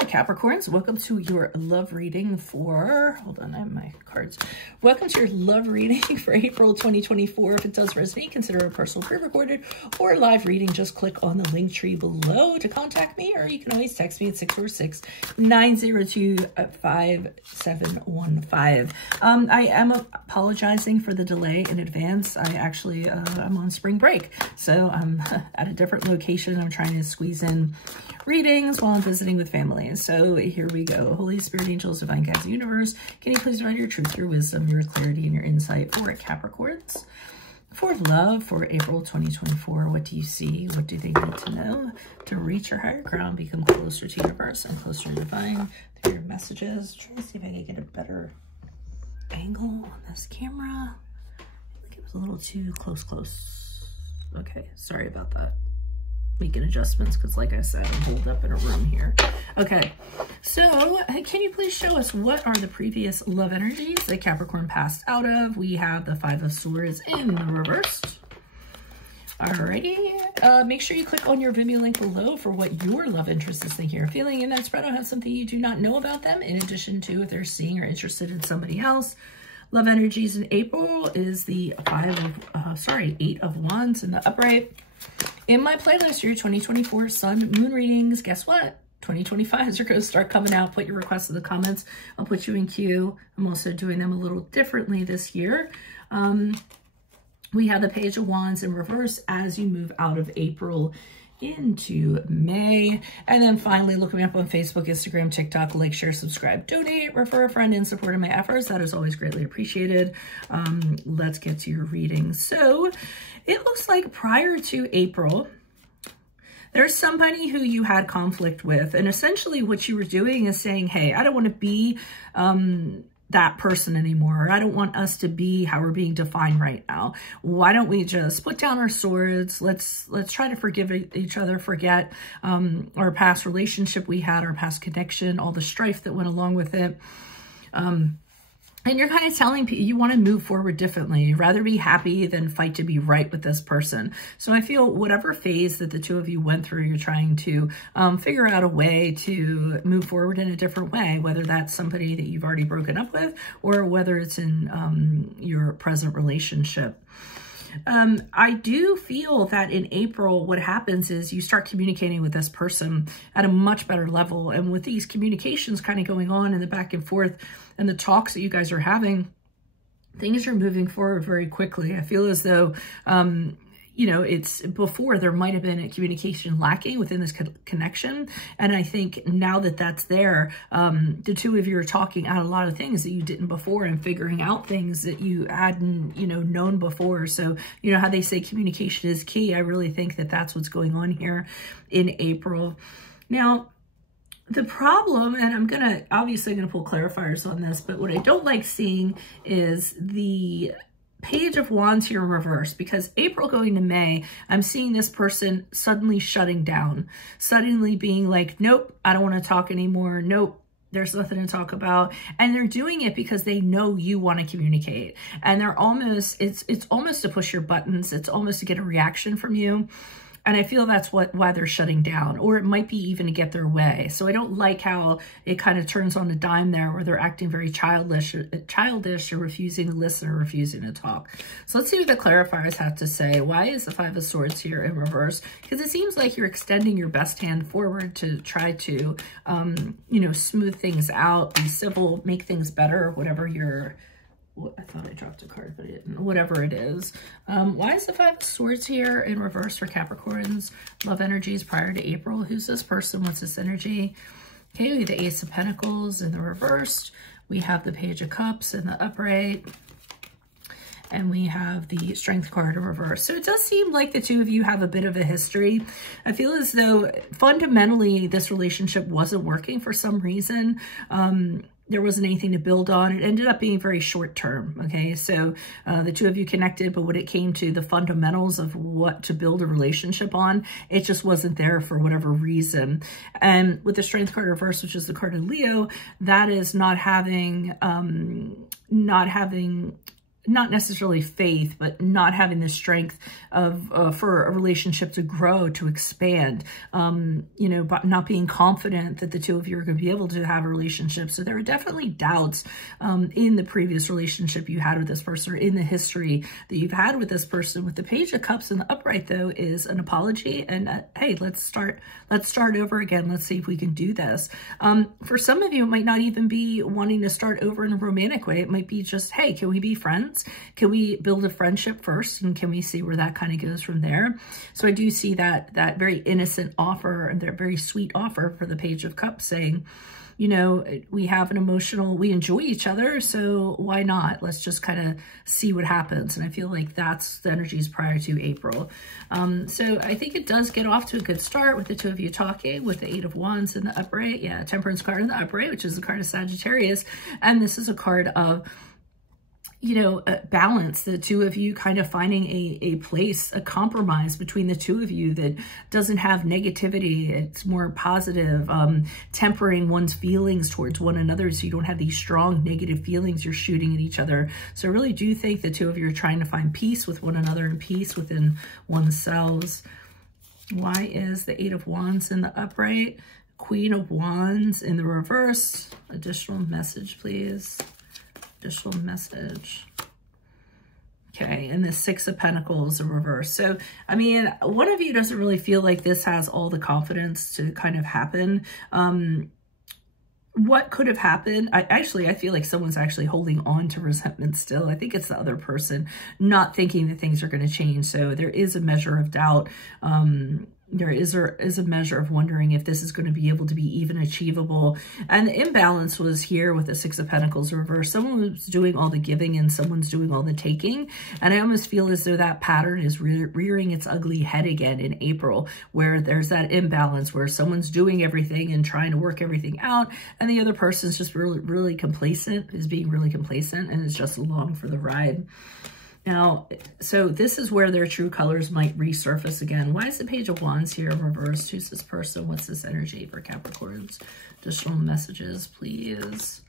Capricorns, welcome to your love reading for, hold on, I have my cards. Welcome to your love reading for April 2024. If it does resonate, consider a personal pre-recorded or live reading. Just click on the link tree below to contact me, or you can always text me at 646-902-5715. I am apologizing for the delay in advance. I actually, I'm on spring break, so I'm at a different location. I'm trying to squeeze in readings while I'm visiting with family. So here we go. Holy Spirit, angels, divine guides, universe, can you please provide your truth, your wisdom, your clarity, and your insight for Capricorns? For love for April 2024, what do you see? What do they need to know to reach your higher ground, become closer to universe and closer to divine through your messages? Trying to see if I can get a better angle on this camera. I think it was a little too close. Okay, sorry about that. Making adjustments because, like I said, I'm holed up in a room here. Okay, so can you please show us what are the previous love energies that Capricorn passed out of? We have the Five of Swords in the reverse. Alrighty, make sure you click on your Vimeo link below for what your love interest is thinking or feeling. In that spread, I'll have something you do not know about them, in addition to if they're seeing or interested in somebody else. Love energies in April is the Eight of Wands in the upright. In my playlist, your 2024 Sun Moon readings, guess what? 2025s are going to start coming out. Put your requests in the comments. I'll put you in queue. I'm also doing them a little differently this year. We have the Page of Wands in reverse as you move out of April into May. And then finally, look me up on Facebook, Instagram, TikTok, like, share, subscribe, donate, refer a friend in support of my efforts. That is always greatly appreciated. Let's get to your reading. So it looks like prior to April, there's somebody who you had conflict with. And essentially what you were doing is saying, hey, I don't want to be that person anymore. I don't want us to be how we're being defined right now. Why don't we just put down our swords? Let's try to forgive each other, forget our past relationship we had, our past connection, all the strife that went along with it. And you're kind of telling people you want to move forward differently. You'd rather be happy than fight to be right with this person. So I feel whatever phase that the two of you went through, you're trying to figure out a way to move forward in a different way, whether that's somebody that you've already broken up with or whether it's in your present relationship. I do feel that in April, what happens is you start communicating with this person at a much better level. And with these communications kind of going on in the back and forth and the talks that you guys are having, things are moving forward very quickly. I feel as though, you know, it's before there might have been a communication lacking within this connection. And I think now that that's there, the two of you are talking out a lot of things that you didn't before and figuring out things that you hadn't, you know, known before. So, you know, how they say communication is key. I really think that that's what's going on here in April. Now, the problem, and I'm obviously going to pull clarifiers on this, but what I don't like seeing is the Page of Wands here in reverse, because April going to May, I'm seeing this person suddenly shutting down, suddenly being like, nope, I don't want to talk anymore. Nope, there's nothing to talk about. And they're doing it because they know you want to communicate. And they're almost, it's almost to push your buttons. It's almost to get a reaction from you. And I feel that's why they're shutting down, or it might be even to get their way. So I don't like how it kind of turns on a dime there where they're acting very childish or refusing to listen or refusing to talk. So let's see what the clarifiers have to say. Why is the Five of Swords here in reverse? Because it seems like you're extending your best hand forward to try to, you know, smooth things out, be civil, make things better, whatever you're... I thought I dropped a card, but I didn't. Whatever it is. Why is the Five of Swords here in reverse for Capricorns? Love energies prior to April. Who's this person? What's this energy? Okay, we have the Ace of Pentacles in the reverse. We have the Page of Cups in the upright. And we have the Strength card in reverse. So it does seem like the two of you have a bit of a history. I feel as though fundamentally this relationship wasn't working for some reason. There wasn't anything to build on. It ended up being very short term, okay? So the two of you connected, but when it came to the fundamentals of what to build a relationship on, it just wasn't there for whatever reason. And with the Strength card reverse, which is the card of Leo, that is not having not necessarily faith, but not having the strength of for a relationship to grow, to expand, you know, but not being confident that the two of you are going to be able to have a relationship. So there are definitely doubts in the previous relationship you had with this person, or in the history that you've had with this person. With the Page of Cups in the upright, though, is an apology, and hey, let's start over again. Let's see if we can do this. For some of you, it might not even be wanting to start over in a romantic way. It might be just, hey, can we be friends? Can we build a friendship first, and can we see where that kind of goes from there? So I do see that very innocent offer, and that very sweet offer for the Page of Cups, saying, you know, we have an emotional, we enjoy each other, so why not? Let's just kind of see what happens. And I feel like that's the energies prior to April. So I think it does get off to a good start with the two of you talking, with the Eight of Wands in the upright. Yeah, Temperance card in the upright, which is a card of Sagittarius. And this is a card of, you know, balance, the two of you kind of finding a place, a compromise between the two of you that doesn't have negativity. It's more positive, tempering one's feelings towards one another, so you don't have these strong negative feelings you're shooting at each other. So I really do think the two of you are trying to find peace with one another and peace within oneself. Why is the Eight of Wands in the upright? Queen of Wands in the reverse. Additional message, please. Additional message. Okay, and the Six of Pentacles in reverse. So, I mean, one of you doesn't really feel like this has all the confidence to kind of happen. What could have happened? I feel like someone's actually holding on to resentment still. I think it's the other person not thinking that things are going to change. So there is a measure of doubt. There is a measure of wondering if this is going to be able to be even achievable. And the imbalance was here with the Six of Pentacles reversed. Someone was doing all the giving and someone's doing all the taking. And I almost feel as though that pattern is rearing its ugly head again in April, where there's that imbalance where someone's doing everything and trying to work everything out, and the other person's just really complacent, is being really complacent, and is just along for the ride. Now, so this is where their true colors might resurface again. Why is the Page of Wands here reversed? Who's this person? What's this energy for Capricorns? Additional messages, please.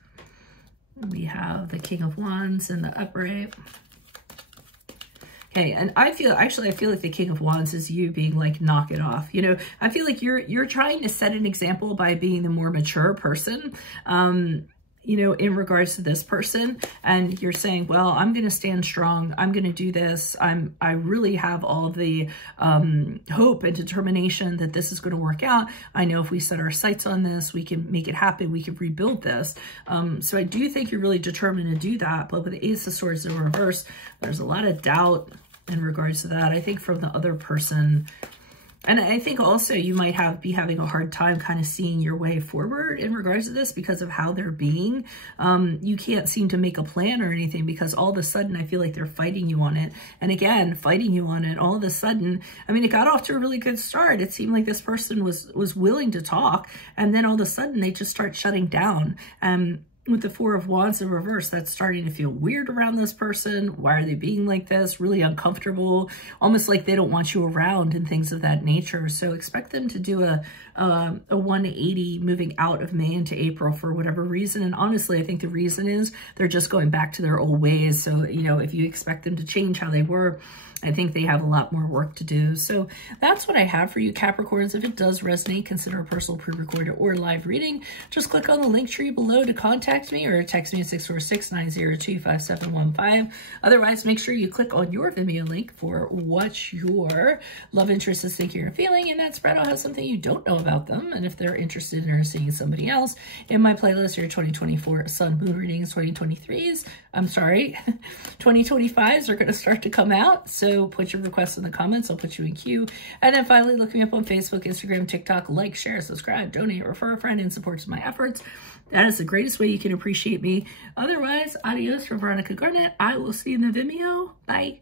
We have the King of Wands in the upright. Okay, and I feel like the King of Wands is you being like, knock it off. You know, I feel like you're trying to set an example by being the more mature person. You know, in regards to this person, and you're saying, well, I'm going to stand strong. I'm going to do this. I really have all the hope and determination that this is going to work out. I know if we set our sights on this, we can make it happen. We can rebuild this. So I do think you're really determined to do that. But with the Ace of Swords in reverse, there's a lot of doubt in regards to that. I think from the other person. And I think also you might be having a hard time kind of seeing your way forward in regards to this because of how they're being. You can't seem to make a plan or anything because all of a sudden I feel like they're fighting you on it. And again, fighting you on it all of a sudden. I mean, it got off to a really good start. It seemed like this person was willing to talk, and then all of a sudden they just start shutting down. With the Four of Wands in reverse, that's starting to feel weird around this person. Why are they being like this? Really uncomfortable, almost like they don't want you around and things of that nature. So expect them to do a 180 moving out of May into April for whatever reason. And honestly, I think the reason is they're just going back to their old ways. So, you know, if you expect them to change how they were, I think they have a lot more work to do. So that's what I have for you, Capricorns. If it does resonate, consider a personal pre-recorded or live reading. Just click on the link tree below to contact me, or text me at 646-902-5715. Otherwise, make sure you click on your Vimeo link for what your love interest is thinking or feeling. And that spread will have something you don't know about them. And if they're interested in seeing somebody else, in my playlist, your 2024 Sun Moon readings, 2023s, I'm sorry, 2025s are going to start to come out. So put your requests in the comments. I'll put you in queue. And then finally, look me up on Facebook, Instagram, TikTok, like, share, subscribe, donate, refer a friend, and support my efforts. That is the greatest way you can appreciate me. Otherwise, adios from Veronica Garnett. I will see you in the Vimeo. Bye.